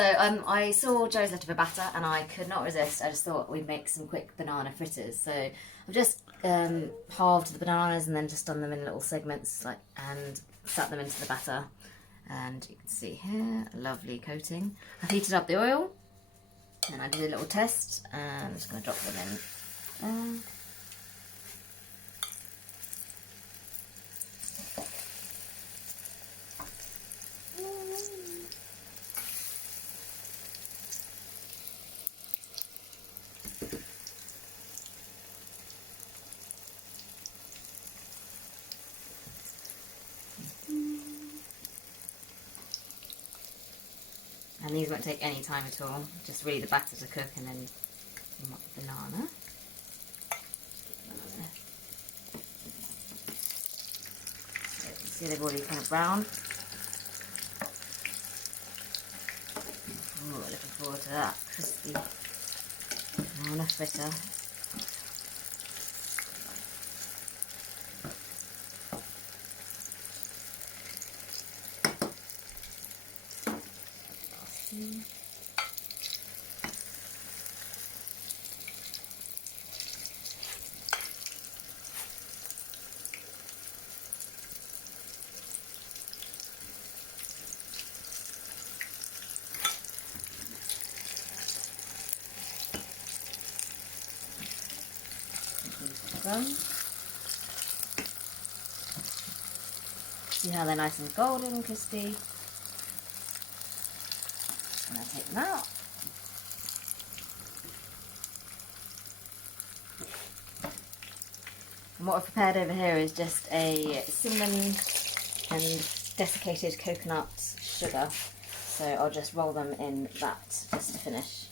So I saw Joe's letter for batter and I could not resist. I just thought we'd make some quick banana fritters. So I've just halved the bananas and then just done them in little segments and stuck them into the batter. And you can see here, a lovely coating. I've heated up the oil and I did a little test and I'm just going to drop them in. And these won't take any time at all, just really the batter to cook and then you want the banana. So you can see they've already kind of browned. Ooh, looking forward to that crispy banana fritter. See how they're nice and golden and crispy. And I'll take them out. And what I've prepared over here is just a cinnamon and desiccated coconut sugar. So I'll just roll them in that just to finish.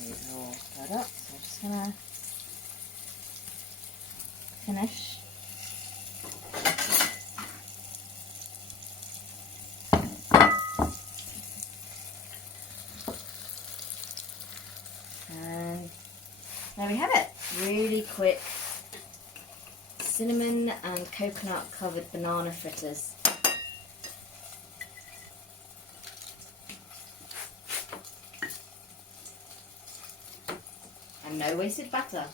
These are all stirred up, so I'm just going to finish. And there we have it. Really quick cinnamon and coconut covered banana fritters. And no wasted batter.